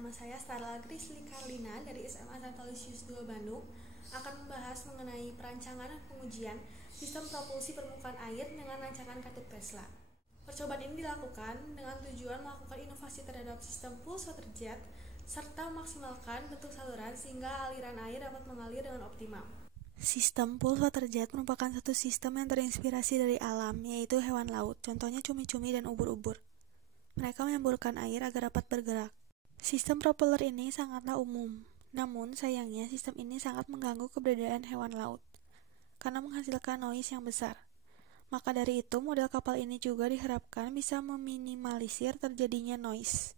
nama saya Starla Grisly Carlina dari SMA Santo Lusius II Bandung akan membahas mengenai perancangan dan pengujian sistem propulsi permukaan air dengan rancangan katup Tesla. Percobaan ini dilakukan dengan tujuan melakukan inovasi terhadap sistem pulse water jet serta memaksimalkan bentuk saluran sehingga aliran air dapat mengalir dengan optimal. Sistem pulse water jet merupakan satu sistem yang terinspirasi dari alam, yaitu hewan laut, contohnya cumi-cumi dan ubur-ubur. Mereka menyemburkan air agar dapat bergerak. Sistem propeller ini sangatlah umum, namun sayangnya sistem ini sangat mengganggu keberadaan hewan laut, karena menghasilkan noise yang besar. Maka dari itu, model kapal ini juga diharapkan bisa meminimalisir terjadinya noise.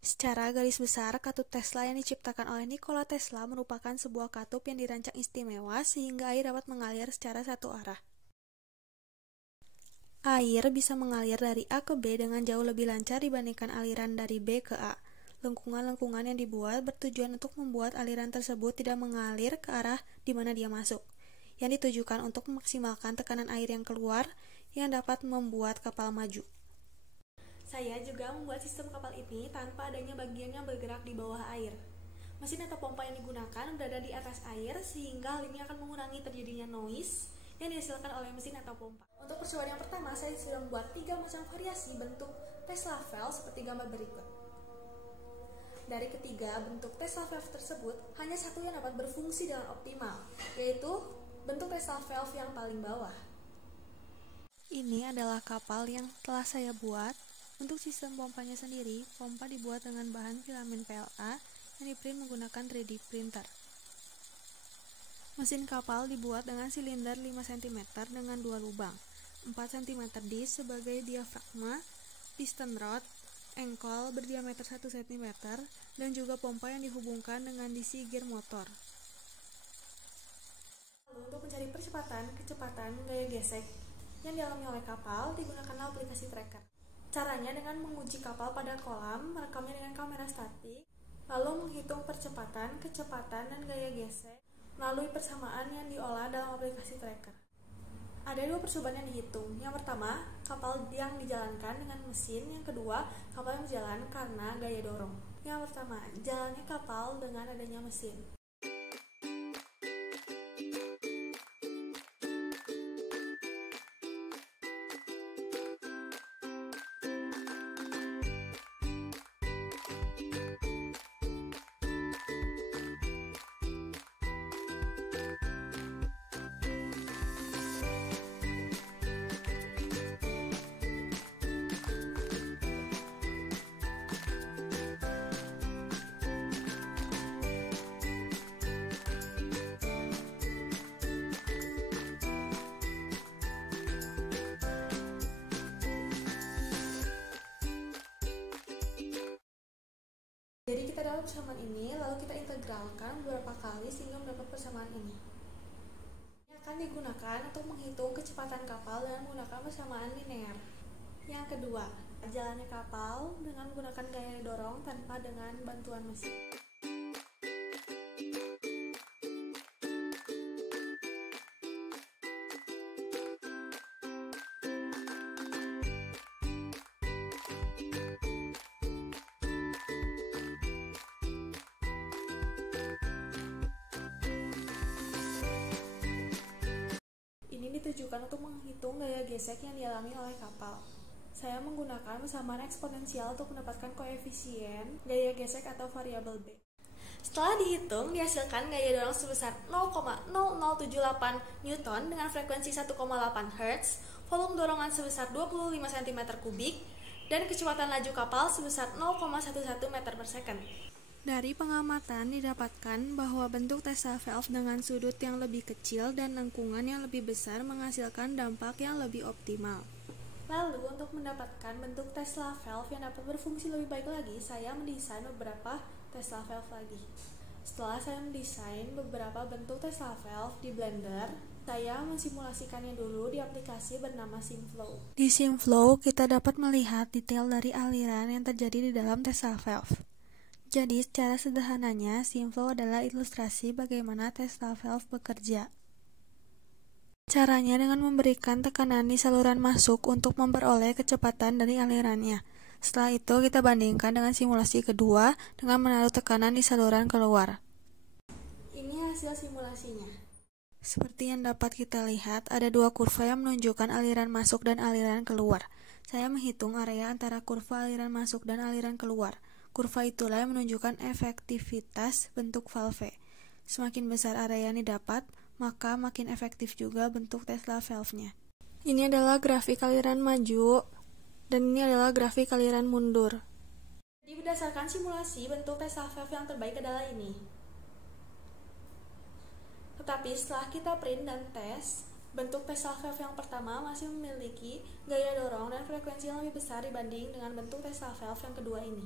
Secara garis besar, katup Tesla yang diciptakan oleh Nikola Tesla merupakan sebuah katup yang dirancang istimewa sehingga air dapat mengalir secara satu arah. Air bisa mengalir dari A ke B dengan jauh lebih lancar dibandingkan aliran dari B ke A. Lengkungan-lengkungan yang dibuat bertujuan untuk membuat aliran tersebut tidak mengalir ke arah di mana dia masuk, yang ditujukan untuk memaksimalkan tekanan air yang keluar yang dapat membuat kapal maju. Saya juga membuat sistem kapal ini tanpa adanya bagian yang bergerak di bawah air. Mesin atau pompa yang digunakan berada di atas air sehingga hal ini akan mengurangi terjadinya noise yang dihasilkan oleh mesin atau pompa. Untuk percobaan yang pertama, saya sudah membuat 3 macam variasi bentuk Tesla valve seperti gambar berikut. Dari ketiga bentuk Tesla valve tersebut, hanya satu yang dapat berfungsi dengan optimal, yaitu bentuk Tesla valve yang paling bawah. Ini adalah kapal yang telah saya buat. Untuk sistem pompanya sendiri, pompa dibuat dengan bahan filamen PLA yang diprint menggunakan 3D printer. Mesin kapal dibuat dengan silinder 5 cm dengan 2 lubang, 4 cm disk sebagai diafragma, piston rod, engkol berdiameter 1 cm, dan juga pompa yang dihubungkan dengan DC gear motor. Lalu untuk mencari kecepatan, gaya gesek yang dialami oleh kapal, digunakanlah aplikasi tracker. Caranya dengan menguji kapal pada kolam, merekamnya dengan kamera statik, lalu menghitung percepatan, kecepatan, dan gaya gesek melalui persamaan yang diolah dalam aplikasi tracker. Ada 2 percobaan yang dihitung. Yang pertama, kapal yang dijalankan dengan mesin. Yang kedua, kapal yang berjalan karena gaya dorong. Yang pertama, jalannya kapal dengan adanya mesin. Jadi kita dapat persamaan ini, lalu kita integralkan beberapa kali sehingga mendapat persamaan ini. Ini akan digunakan untuk menghitung kecepatan kapal dengan menggunakan persamaan linear. Yang kedua, jalannya kapal dengan menggunakan gaya dorong tanpa dengan bantuan mesin. Ini ditujukan untuk menghitung gaya gesek yang dialami oleh kapal. Saya menggunakan persamaan eksponensial untuk mendapatkan koefisien gaya gesek atau variabel B. Setelah dihitung, dihasilkan gaya dorong sebesar 0,0078 Newton dengan frekuensi 1,8 Hz, volume dorongan sebesar 25 cm3, dan kecepatan laju kapal sebesar 0,11 meter per second. Dari pengamatan didapatkan bahwa bentuk Tesla valve dengan sudut yang lebih kecil dan lengkungan yang lebih besar menghasilkan dampak yang lebih optimal. Lalu untuk mendapatkan bentuk Tesla valve yang dapat berfungsi lebih baik lagi, saya mendesain beberapa Tesla valve lagi. Setelah saya mendesain beberapa bentuk Tesla valve di Blender, saya mensimulasikannya dulu di aplikasi bernama SimFlow. Di SimFlow kita dapat melihat detail dari aliran yang terjadi di dalam Tesla valve. Jadi secara sederhananya, SimFlow adalah ilustrasi bagaimana Tesla valve bekerja. Caranya dengan memberikan tekanan di saluran masuk untuk memperoleh kecepatan dari alirannya. Setelah itu kita bandingkan dengan simulasi kedua dengan menaruh tekanan di saluran keluar. Ini hasil simulasinya. Seperti yang dapat kita lihat, ada dua kurva yang menunjukkan aliran masuk dan aliran keluar. Saya menghitung area antara kurva aliran masuk dan aliran keluar. Kurva itulah yang menunjukkan efektivitas bentuk valve. Semakin besar area yang didapat, maka makin efektif juga bentuk Tesla valve-nya. Ini adalah grafik aliran maju, dan ini adalah grafik aliran mundur. Jadi berdasarkan simulasi, bentuk Tesla valve yang terbaik adalah ini. Tetapi setelah kita print dan tes, bentuk Tesla valve yang pertama masih memiliki gaya dorong dan frekuensi yang lebih besar dibanding dengan bentuk Tesla valve yang kedua ini.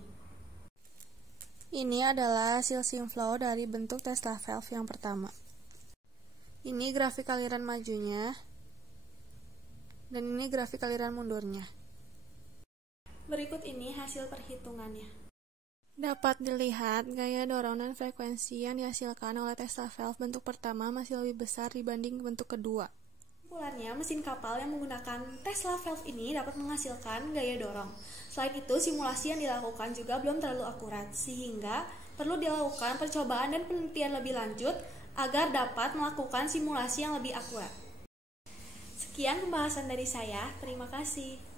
Ini adalah hasil simflow dari bentuk Tesla valve yang pertama. Ini grafik aliran majunya, dan ini grafik aliran mundurnya. Berikut ini hasil perhitungannya. Dapat dilihat gaya dorong dan frekuensi yang dihasilkan oleh Tesla valve bentuk pertama masih lebih besar dibanding bentuk kedua. Kesimpulannya, mesin kapal yang menggunakan Tesla valve ini dapat menghasilkan gaya dorong. Selain itu, simulasi yang dilakukan juga belum terlalu akurat, sehingga perlu dilakukan percobaan dan penelitian lebih lanjut agar dapat melakukan simulasi yang lebih akurat. Sekian pembahasan dari saya, terima kasih.